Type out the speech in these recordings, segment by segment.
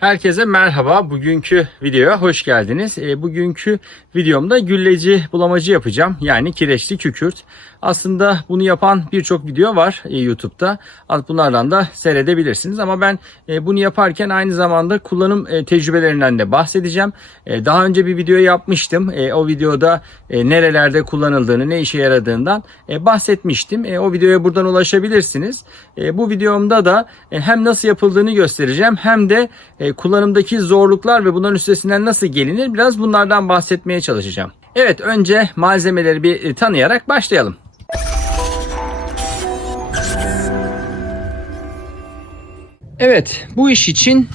Herkese merhaba. Bugünkü videoya hoş geldiniz. E, bugünkü videomda gülleci bulamacı yapacağım. Yani kireçli kükürt. Aslında bunu yapan birçok video var e, YouTube'da. Bunlardan da seyredebilirsiniz. Ama ben e, bunu yaparken aynı zamanda kullanım e, tecrübelerinden de bahsedeceğim. E, daha önce bir video yapmıştım. E, o videoda e, nerelerde kullanıldığını, ne işe yaradığından e, bahsetmiştim. E, o videoya buradan ulaşabilirsiniz. E, bu videomda da e, hem nasıl yapıldığını göstereceğim hem de e, kullanımdaki zorluklar ve bunların üstesinden nasıl gelinir biraz bunlardan bahsetmeye çalışacağım. Evet önce malzemeleri bir e, tanıyarak başlayalım. Evet bu iş için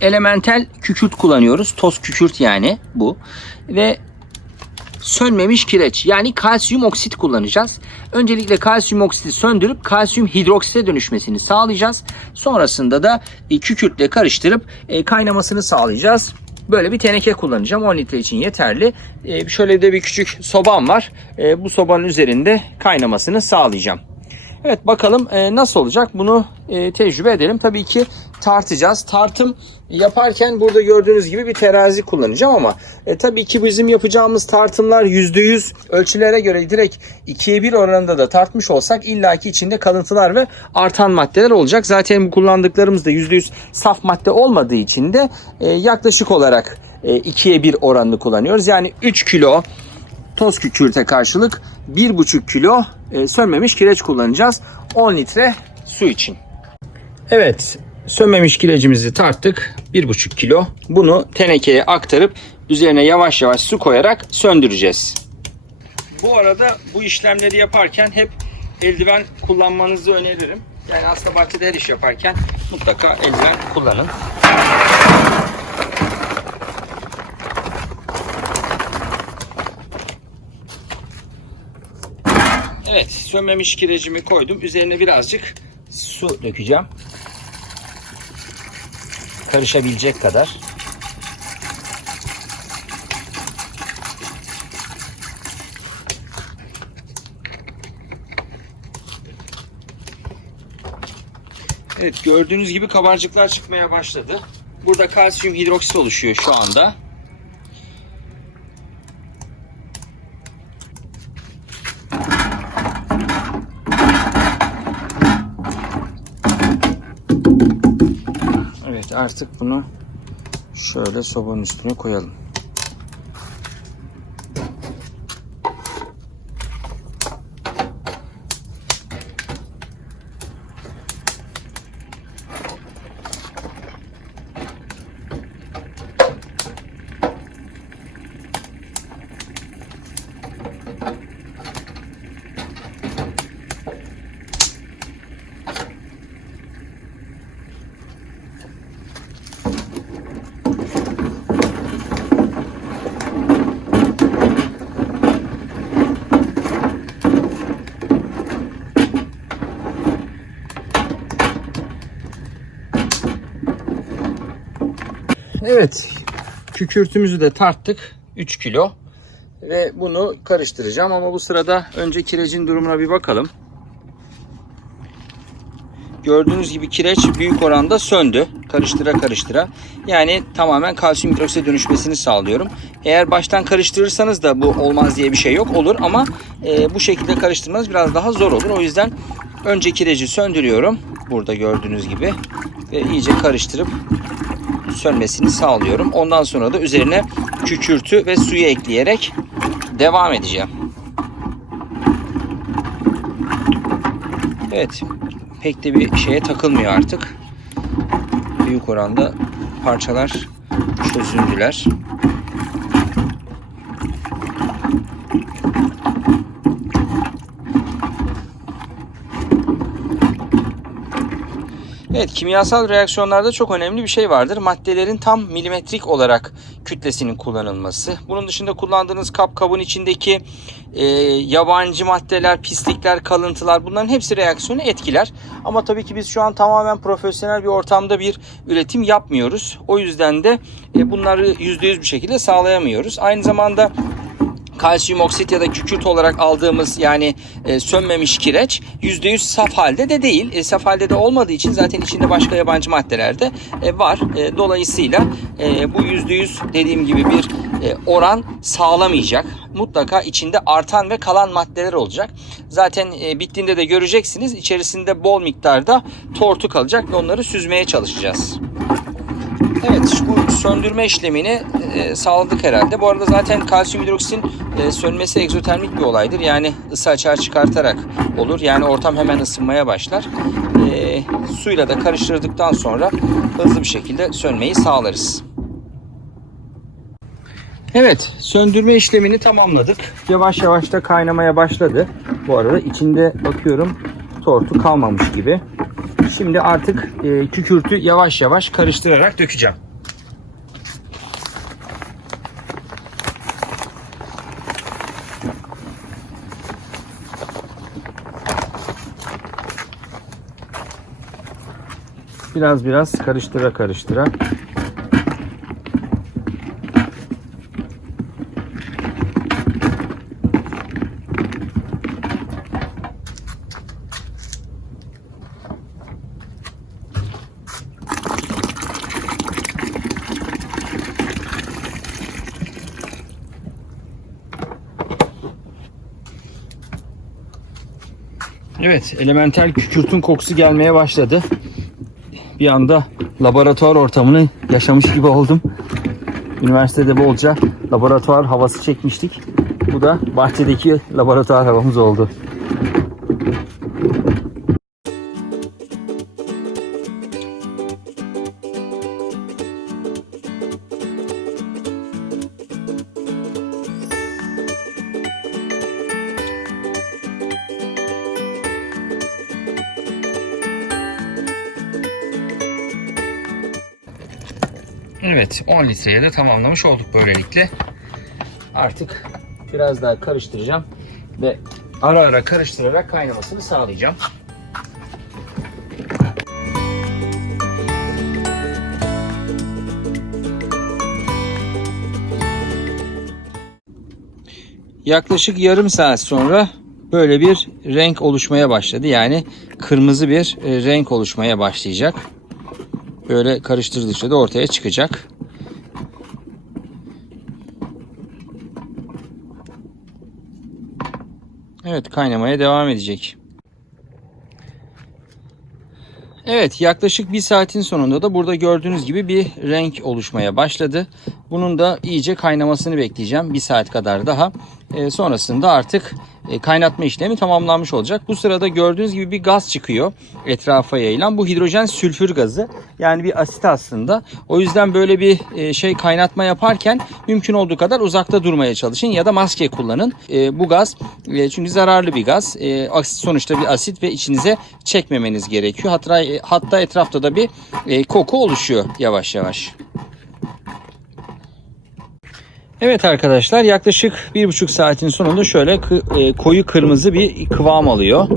elementel kükürt kullanıyoruz. Toz kükürt yani bu. Ve sönmemiş kireç yani kalsiyum oksit kullanacağız. Öncelikle kalsiyum oksiti söndürüp kalsiyum hidroksite dönüşmesini sağlayacağız. Sonrasında da kükürtle karıştırıp e, kaynamasını sağlayacağız. Böyle bir teneke kullanacağım. 10 litre için yeterli. E, şöyle de bir küçük sobam var. E, bu sobanın üzerinde kaynamasını sağlayacağım. Evet bakalım e, nasıl olacak bunu e, tecrübe edelim. Tabii ki tartacağız. Tartım yaparken burada gördüğünüz gibi bir terazi kullanacağım ama e, tabii ki bizim yapacağımız tartımlar %100 ölçülere göre direkt 2'ye 1 oranında da tartmış olsak illaki içinde kalıntılar ve artan maddeler olacak. Zaten bu kullandıklarımız da %100 saf madde olmadığı için de e, yaklaşık olarak e, 2'ye 1 oranını kullanıyoruz. Yani 3 kilo toz kükürte karşılık 1,5 kilo e, sönmemiş kireç kullanacağız 10 litre su için. Evet sönmemiş kirecimizi tarttık 1,5 kilo. Bunu tenekeye aktarıp üzerine yavaş yavaş su koyarak söndüreceğiz. Bu arada bu işlemleri yaparken hep eldiven kullanmanızı öneririm. Yani aslında bahçede her iş yaparken mutlaka eldiven kullanın. Evet sönmemiş kirecimi koydum. Üzerine birazcık su dökeceğim. Karışabilecek kadar. Evet gördüğünüz gibi kabarcıklar çıkmaya başladı. Burada kalsiyum hidroksit oluşuyor şu anda. Evet artık bunu şöyle sobanın üstüne koyalım. Evet kükürtümüzü de tarttık 3 kilo ve bunu karıştıracağım ama bu sırada önce kirecin durumuna bir bakalım. Gördüğünüz gibi kireç büyük oranda söndü. Karıştıra karıştıra. Yani tamamen kalsiyum hidroksite dönüşmesini sağlıyorum. Eğer baştan karıştırırsanız da bu olmaz diye bir şey yok. Olur ama e, bu şekilde karıştırmanız biraz daha zor olur. O yüzden önce kireci söndürüyorum. Burada gördüğünüz gibi. Ve iyice karıştırıp sönmesini sağlıyorum. Ondan sonra da üzerine kükürtü ve suyu ekleyerek devam edeceğim. Evet. Pek de bir şeye takılmıyor artık. Büyük oranda parçalar çözündüler. Evet kimyasal reaksiyonlarda çok önemli bir şey vardır. Maddelerin tam milimetrik olarak kütlesinin kullanılması. Bunun dışında kullandığınız kap kabın içindeki e, yabancı maddeler, pislikler, kalıntılar bunların hepsi reaksiyonu etkiler. Ama tabii ki biz şu an tamamen profesyonel bir ortamda bir üretim yapmıyoruz. O yüzden de e, bunları %100 bir şekilde sağlayamıyoruz. Aynı zamanda kalsiyum oksit ya da kükürt olarak aldığımız yani e, sönmemiş kireç %100 saf halde de değil. E, saf halde de olmadığı için zaten içinde başka yabancı maddeler de e, var. E, dolayısıyla e, bu %100 dediğim gibi bir e, oran sağlamayacak. Mutlaka içinde artan ve kalan maddeler olacak. Zaten e, bittiğinde de göreceksiniz. İçerisinde bol miktarda tortu kalacak ve onları süzmeye çalışacağız. Evet bu söndürme işlemini e, sağladık herhalde. Bu arada zaten kalsiyum hidroksin e, sönmesi egzotermik bir olaydır. Yani ısı açığa çıkartarak olur. Yani ortam hemen ısınmaya başlar. E, suyla da karıştırdıktan sonra hızlı bir şekilde sönmeyi sağlarız. Evet söndürme işlemini tamamladık. Yavaş yavaş da kaynamaya başladı. Bu arada içinde bakıyorum tortu kalmamış gibi. Şimdi artık e, kükürtü yavaş yavaş karıştırarak dökeceğim. Biraz biraz karıştıra karıştıra. Evet, elemental kükürtün kokusu gelmeye başladı. Bir anda laboratuvar ortamını yaşamış gibi oldum. Üniversitede bolca laboratuvar havası çekmiştik. Bu da bahçedeki laboratuvar havamız oldu. Evet 10 litreye de tamamlamış olduk böylelikle. Artık biraz daha karıştıracağım ve ara ara karıştırarak kaynamasını sağlayacağım. Yaklaşık yarım saat sonra böyle bir renk oluşmaya başladı. Yani kırmızı bir e, renk oluşmaya başlayacak. Böyle karıştırdıkça da ortaya çıkacak. Evet kaynamaya devam edecek. Evet yaklaşık bir saatin sonunda da burada gördüğünüz gibi bir renk oluşmaya başladı. Bunun da iyice kaynamasını bekleyeceğim. Bir saat kadar daha. E, sonrasında artık kaynatma işlemi tamamlanmış olacak. Bu sırada gördüğünüz gibi bir gaz çıkıyor etrafa yayılan. Bu hidrojen sülfür gazı. Yani bir asit aslında. O yüzden böyle bir e, şey kaynatma yaparken mümkün olduğu kadar uzakta durmaya çalışın ya da maske kullanın. E, bu gaz e, çünkü zararlı bir gaz. E, sonuçta bir asit ve içinize çekmemeniz gerekiyor. Hatta, hatta etrafta da bir e, koku oluşuyor yavaş yavaş. Evet arkadaşlar yaklaşık bir buçuk saatin sonunda şöyle e, koyu kırmızı bir kıvam alıyor.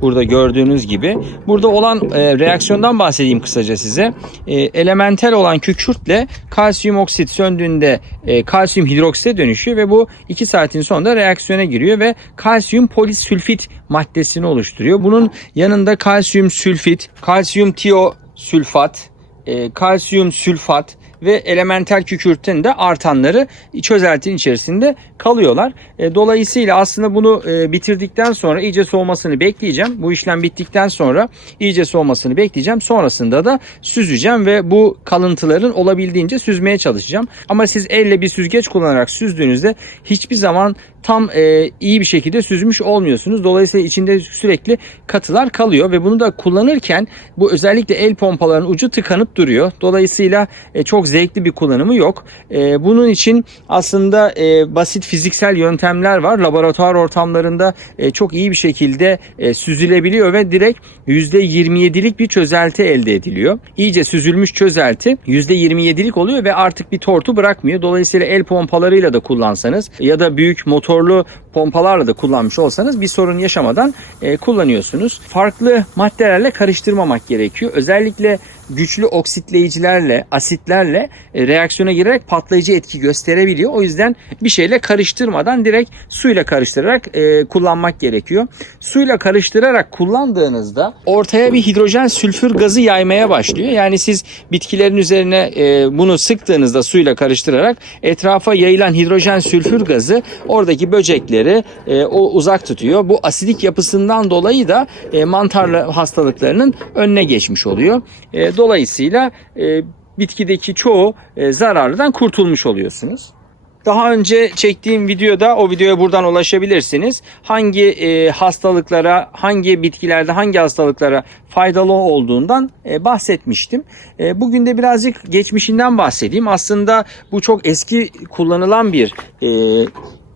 Burada gördüğünüz gibi. Burada olan e, reaksiyondan bahsedeyim kısaca size. E, elementel olan kükürtle kalsiyum oksit söndüğünde e, kalsiyum hidroksite dönüşüyor ve bu 2 saatin sonunda reaksiyona giriyor ve kalsiyum polisülfit maddesini oluşturuyor. Bunun yanında kalsiyum sülfit, kalsiyum tiosülfat, e, kalsiyum sülfat ve elemental kükürtün de artanları çözeltinin içerisinde kalıyorlar. E, dolayısıyla aslında bunu e, bitirdikten sonra iyice soğumasını bekleyeceğim. Bu işlem bittikten sonra iyice soğumasını bekleyeceğim. Sonrasında da süzeceğim ve bu kalıntıların olabildiğince süzmeye çalışacağım. Ama siz elle bir süzgeç kullanarak süzdüğünüzde hiçbir zaman tam e, iyi bir şekilde süzmüş olmuyorsunuz. Dolayısıyla içinde sürekli katılar kalıyor ve bunu da kullanırken bu özellikle el pompalarının ucu tıkanıp duruyor. Dolayısıyla e, çok zevkli bir kullanımı yok. E, bunun için aslında e, basit fiziksel yöntemler var. Laboratuvar ortamlarında e, çok iyi bir şekilde e, süzülebiliyor ve direkt %27'lik bir çözelti elde ediliyor. İyice süzülmüş çözelti %27'lik oluyor ve artık bir tortu bırakmıyor. Dolayısıyla el pompalarıyla da kullansanız ya da büyük motorlu pompalarla da kullanmış olsanız bir sorun yaşamadan e, kullanıyorsunuz. Farklı maddelerle karıştırmamak gerekiyor. Özellikle güçlü oksitleyicilerle, asitlerle e, reaksiyona girerek patlayıcı etki gösterebiliyor. O yüzden bir şeyle karıştırmadan direkt suyla karıştırarak e, kullanmak gerekiyor. Suyla karıştırarak kullandığınızda ortaya bir hidrojen sülfür gazı yaymaya başlıyor. Yani siz bitkilerin üzerine e, bunu sıktığınızda suyla karıştırarak etrafa yayılan hidrojen sülfür gazı oradaki böcekleri e, o uzak tutuyor. Bu asidik yapısından dolayı da e, mantarlı hastalıklarının önüne geçmiş oluyor. E, dolayısıyla e, bitkideki çoğu e, zararlıdan kurtulmuş oluyorsunuz. Daha önce çektiğim videoda o videoya buradan ulaşabilirsiniz. Hangi e, hastalıklara, hangi bitkilerde hangi hastalıklara faydalı olduğundan e, bahsetmiştim. E, bugün de birazcık geçmişinden bahsedeyim. Aslında bu çok eski kullanılan bir e,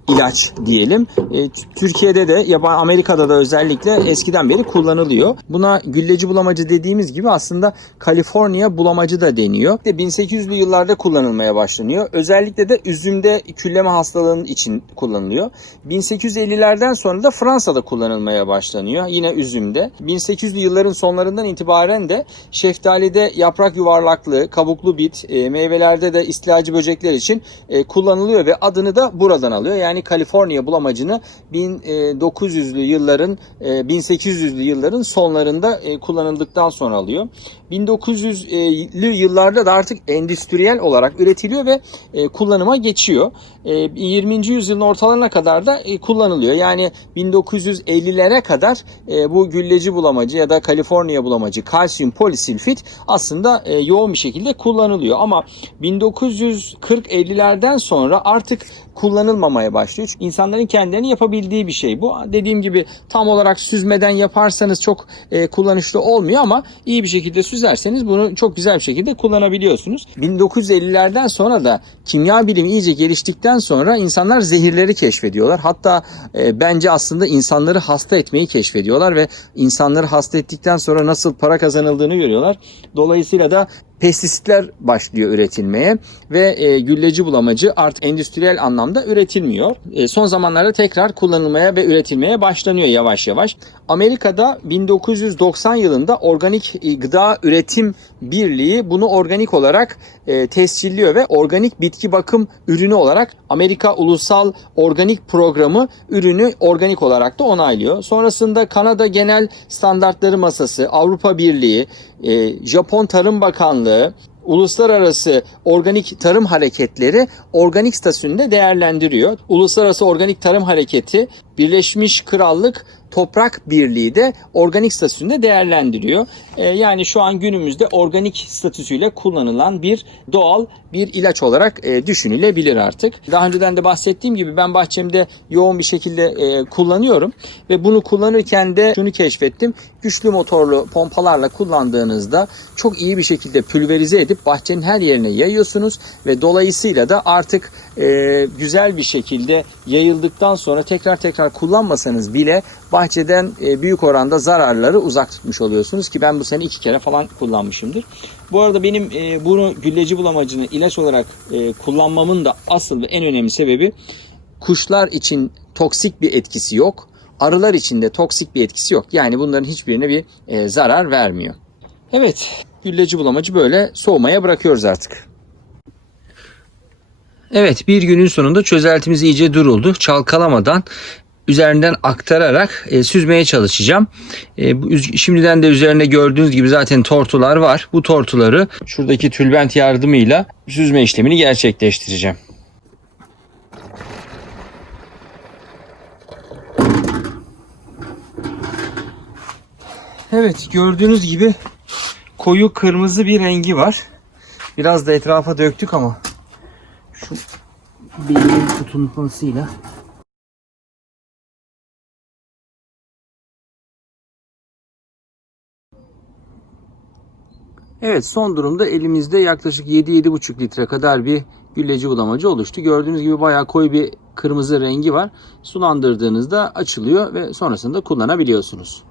ilaç diyelim. E, Türkiye'de de yaban Amerika'da da özellikle eskiden beri kullanılıyor. Buna gülleci bulamacı dediğimiz gibi aslında Kaliforniya bulamacı da deniyor. De 1800'lü yıllarda kullanılmaya başlanıyor. Özellikle de üzümde külleme hastalığının için kullanılıyor. 1850'lerden sonra da Fransa'da kullanılmaya başlanıyor. Yine üzümde. 1800'lü yılların sonlarından itibaren de şeftalide yaprak yuvarlaklığı, kabuklu bit, e, meyvelerde de istilacı böcekler için e, kullanılıyor ve adını da buradan alıyor. Yani Kaliforniya bulamacını 1900'lü yılların, e, 1800'lü yılların sonlarında e, kullanıldıktan sonra alıyor. 1900'lü yıllarda da artık endüstriyel olarak üretiliyor ve e, kullanıma geçiyor. E, 20. yüzyılın ortalarına kadar da e, kullanılıyor. Yani 1950'lere kadar e, bu gülleci bulamacı ya da Kaliforniya bulamacı kalsiyum polisilfit aslında e, yoğun bir şekilde kullanılıyor. Ama 1940-50'lerden sonra artık kullanılmamaya başlıyor. Çünkü insanların kendilerinin yapabildiği bir şey. Bu dediğim gibi tam olarak süzmeden yaparsanız çok e, kullanışlı olmuyor ama iyi bir şekilde süzerseniz bunu çok güzel bir şekilde kullanabiliyorsunuz. 1950'lerden sonra da kimya bilimi iyice geliştikten sonra insanlar zehirleri keşfediyorlar. Hatta e, bence aslında insanları hasta etmeyi keşfediyorlar ve insanları hasta ettikten sonra nasıl para kazanıldığını görüyorlar. Dolayısıyla da pestisitler başlıyor üretilmeye ve e, gülleci bulamacı artık endüstriyel anlamda üretilmiyor. E, son zamanlarda tekrar kullanılmaya ve üretilmeye başlanıyor yavaş yavaş. Amerika'da 1990 yılında Organik e, Gıda Üretim Birliği bunu organik olarak e, tescilliyor ve organik bitki bakım ürünü olarak Amerika Ulusal Organik Programı ürünü organik olarak da onaylıyor. Sonrasında Kanada Genel Standartları Masası, Avrupa Birliği, e, Japon Tarım Bakanlığı, Uluslararası Organik Tarım Hareketleri organik statüsünde değerlendiriyor. Uluslararası Organik Tarım Hareketi Birleşmiş Krallık Toprak Birliği de organik statüsünde değerlendiriyor. Ee, yani şu an günümüzde organik statüsüyle kullanılan bir doğal bir ilaç olarak e, düşünülebilir artık. Daha önceden de bahsettiğim gibi ben bahçemde yoğun bir şekilde e, kullanıyorum ve bunu kullanırken de şunu keşfettim. Güçlü motorlu pompalarla kullandığınızda çok iyi bir şekilde pülverize edip bahçenin her yerine yayıyorsunuz ve dolayısıyla da artık e, güzel bir şekilde yayıldıktan sonra tekrar tekrar kullanmasanız bile bahçeden e, büyük oranda zararları uzak tutmuş oluyorsunuz ki ben bu sene iki kere falan kullanmışımdır. Bu arada benim e, bunu gülleci bulamacını ilaç olarak e, kullanmamın da asıl ve en önemli sebebi kuşlar için toksik bir etkisi yok. Arılar için de toksik bir etkisi yok. Yani bunların hiçbirine bir zarar vermiyor. Evet, gülleci bulamacı böyle soğumaya bırakıyoruz artık. Evet bir günün sonunda çözeltimiz iyice duruldu. Çalkalamadan üzerinden aktararak e, süzmeye çalışacağım. E, şimdiden de üzerinde gördüğünüz gibi zaten tortular var. Bu tortuları şuradaki tülbent yardımıyla süzme işlemini gerçekleştireceğim. Evet gördüğünüz gibi koyu kırmızı bir rengi var. Biraz da etrafa döktük ama şu belinin tutunmasıyla Evet son durumda elimizde yaklaşık 7-7,5 litre kadar bir gülleci bulamacı oluştu. Gördüğünüz gibi bayağı koyu bir kırmızı rengi var. Sulandırdığınızda açılıyor ve sonrasında kullanabiliyorsunuz.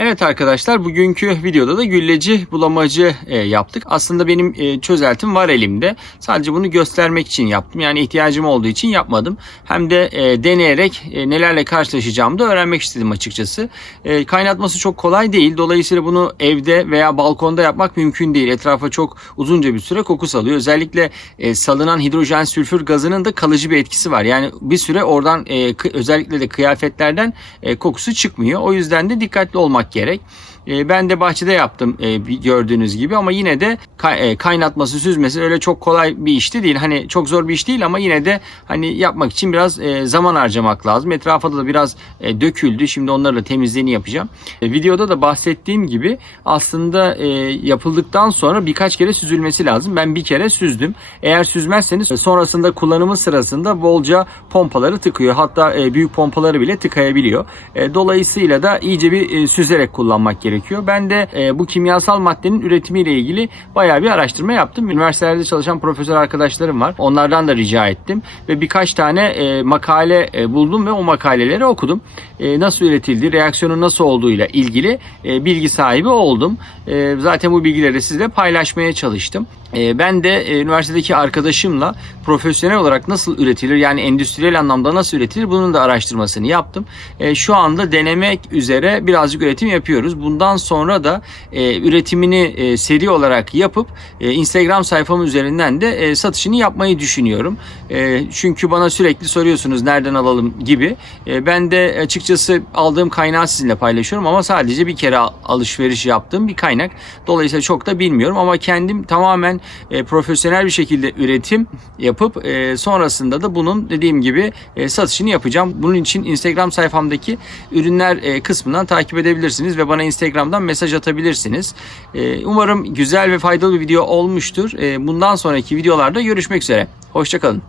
Evet arkadaşlar bugünkü videoda da gülleci bulamacı e, yaptık. Aslında benim e, çözeltim var elimde. Sadece bunu göstermek için yaptım. Yani ihtiyacım olduğu için yapmadım. Hem de e, deneyerek e, nelerle karşılaşacağımı da öğrenmek istedim açıkçası. E, kaynatması çok kolay değil. Dolayısıyla bunu evde veya balkonda yapmak mümkün değil. Etrafa çok uzunca bir süre koku salıyor. Özellikle e, salınan hidrojen sülfür gazının da kalıcı bir etkisi var. Yani bir süre oradan e, özellikle de kıyafetlerden e, kokusu çıkmıyor. O yüzden de dikkatli olmak gerek. E, Ben de bahçede yaptım e, gördüğünüz gibi ama yine de e, kaynatması, süzmesi öyle çok kolay bir işti değil. Hani çok zor bir iş değil ama yine de hani yapmak için biraz e, zaman harcamak lazım. Etrafa da biraz döküldü. Şimdi onları da temizliğini yapacağım. Videoda da bahsettiğim gibi aslında yapıldıktan sonra birkaç kere süzülmesi lazım. Ben bir kere süzdüm. Eğer süzmezseniz sonrasında kullanımı sırasında bolca pompaları tıkıyor. Hatta büyük pompaları bile tıkayabiliyor. Dolayısıyla da iyice bir süzerek kullanmak gerekiyor. Ben de e, bu kimyasal maddenin üretimiyle ilgili bayağı bir araştırma yaptım. Üniversitelerde çalışan profesör arkadaşlarım var. Onlardan da rica ettim ve birkaç tane e, makale e, buldum ve o makaleleri okudum. E, nasıl üretildiği, reaksiyonun nasıl olduğuyla ilgili e, bilgi sahibi oldum. E, zaten bu bilgileri sizle paylaşmaya çalıştım. E, ben de e, üniversitedeki arkadaşımla profesyonel olarak nasıl üretilir yani endüstriyel anlamda nasıl üretilir bunun da araştırmasını yaptım. E, şu anda denemek üzere birazcık üretim yapıyoruz. Bundan sonra da e, üretimini e, seri olarak yapıp e, Instagram sayfam üzerinden de e, satışını yapmayı düşünüyorum. E, çünkü bana sürekli soruyorsunuz nereden alalım gibi. E, ben de açıkçası aldığım kaynağı sizinle paylaşıyorum ama sadece bir kere al- alışveriş yaptığım bir kaynak. Dolayısıyla çok da bilmiyorum ama kendim tamamen e, profesyonel bir şekilde üretim yapıp e, sonrasında da bunun dediğim gibi e, satışını yapacağım. Bunun için Instagram sayfamdaki ürünler e, kısmından takip edebilirsiniz ve bana Instagram'dan mesaj atabilirsiniz. E, umarım güzel ve faydalı bir video olmuştur. E, bundan sonraki videolarda görüşmek üzere. Hoşçakalın.